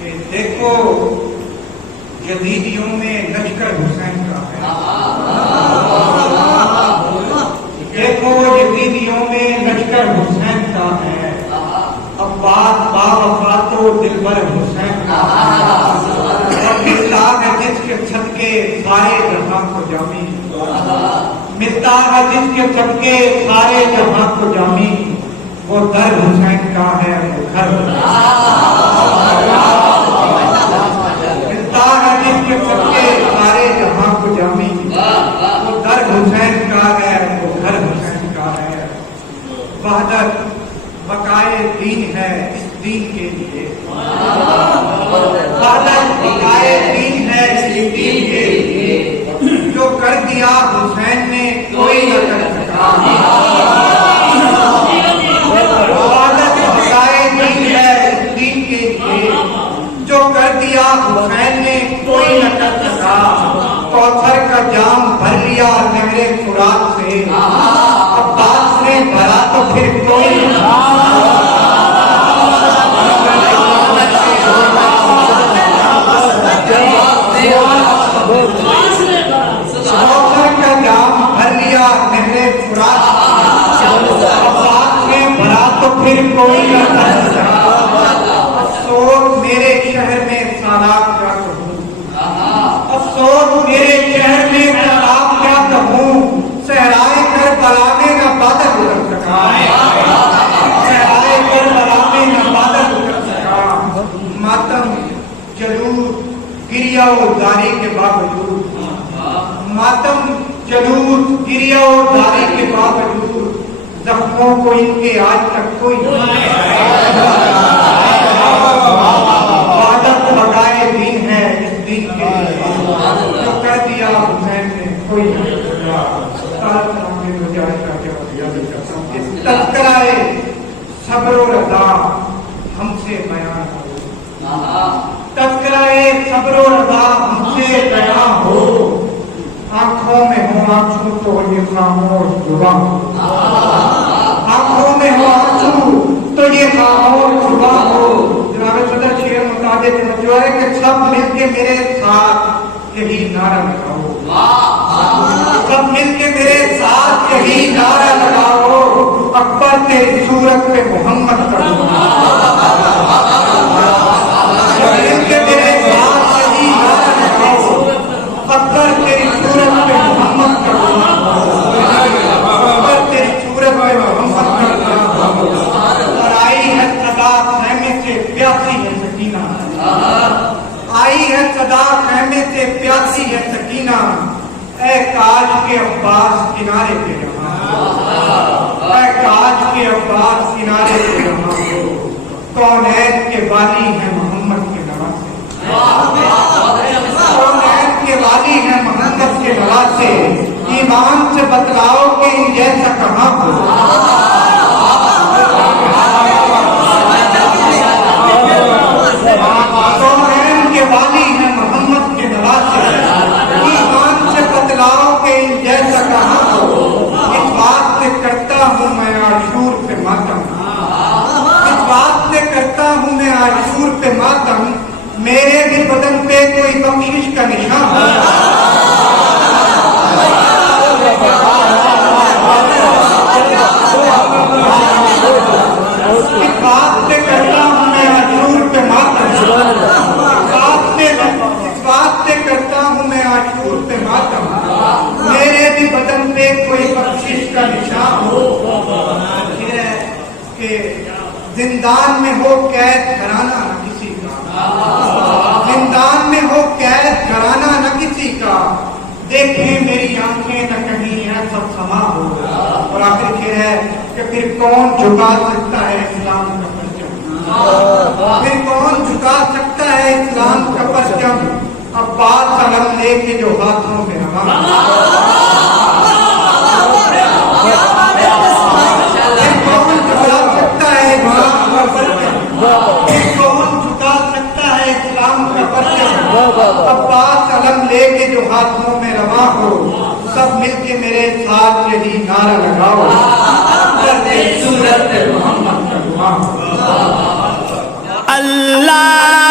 کہ دیکھو یزیدیوں میں لشکر حسین کا ہے، دیکھو یزیدیوں میں لشکر حسین کا ہے، عباس با وفا تو دلبر حسین کا ہے، اور ملتا ہے جس کے صدقے سارے جہاں کو جامی، ملتا ہے جس کے صدقے سارے جہاں کو جامی، وہ در حسین کا ہے وہ گھر، ملتا ہے جس کے صدقے سارے جہاں کو جامی، وہ در حسین کا ہے وہ گھر حسین کا ہے، وحدت بقائے دین ہے اس دین کے لیے، وحدت بقائے دین ہے اس دین کے لیے، جو کر دیا حسین نے کوئی نہ کر سکا، وحدت بقائے دین ہے اس دین کے لیے، جو کر دیا حسین نے کوئی نہ کر سکا، کوثر کا جام بھر لیا نہر فرات سے، عباس نے بھرا تو پھر کوئی نہ، کوثر کا جام بھر لیا نہر فرات سے، عباس نے بھرا تو پھر کوئی نہ کر سکا، افسوس میرے شہر میں سالاب کیا کہوں، افسوس میرے شہر میں سالاب کیا کہوں، صحرائے کربلا میں نہ بادل اتر سکا، صحرائے کربلا میں نہ بادل اتر سکا، ماتم جلود گریہ و داری کے باوجود، ماتم جلود گریہ و داری کے باوجود، زخموں کو ان کے آج تک کوئی وحدت بقائے دین ہے اس دین کے لیے، جو کر دیا حسین نے کوئی نہیں تذکرائے صبر و رضا ہم سے بیان ہو، تذکرائے صبر و رضا ہم سے بیان ہو، آنکھوں میں ہو آنسو تو یہ خاموش زبان ہو، آنکھوں میں ہو آنسو تو یہ خاموش زبان ہو، جناب صدر شیر مطابق جو ہے کہ سب مل کے میرے ساتھ یہی نعرہ لگاؤ، سب مل کے میرے ساتھ یہی نعرہ لگاؤ، اکبر تیری صورت پہ محمد کا سب مل کے میرے ساتھ یہی نعرہ لگاؤ، اکبر تیری صورت پہ محمد کا اکبر تیری صورت پہ محمد کا، اور آئی ہے صدا خیمے سے پیاسی ہے سکینہ، آئی ہے صدا خیمے سے پیاسی ہے سکینہ، اے کاش کے عباس کنارے پہ رہا، اے کاش کے عباس کنارے پہ رہا، کونین کے والی ہے محمد کے نواسے، کونین کے والی ہے محمد کے نواسے، ایمان سے بتلاؤ کہ ان جیسا کہاں ہو، کونین کے والی ہے محمد کے نواسے، ایمان سے بتلاؤ کہ ان جیسا کہاں ہو، اس بات سے کرتا ہوں میں عاشور پہ ماتم، اس بات سے کرتا ہوں میں عاشور پہ ماتم، میرے بھی بدن پہ کوئی بخشش کا نشان ہو، اس بات سے کرتا ہوں میں عاشور پہ ماتم، اس بات سے کرتا ہوں میں عاشور پہ ماتم، میرے بھی بدن پہ کوئی بخشش کا نشان ہو، کہ زندان میں ہو قید گھرانہ نہ کسی کا، زندان میں ہو قید گھرانہ نہ کسی کا، دیکھیں میری آنکھیں نہ کہیں ایسا سما ہو، اور آخر یہ ہے کہ پھر کون جھکا سکتا ہے اسلام کا پرچم، پھر کون جھکا سکتا ہے اسلام کا پرچم، عباس علم لے کے جو ہاتھوں میں روا، پھر کون جھکا سکتا ہے اسلام کا پرچم، پھر کون جھکا سکتا ہے اسلام کا پرچم، عباس علم لے کے جو ہاتھوں میں روا ہو، سب مل کے میرے ساتھ یہی نعرہ لگاؤ، صورت محمد کا دعا، اللہ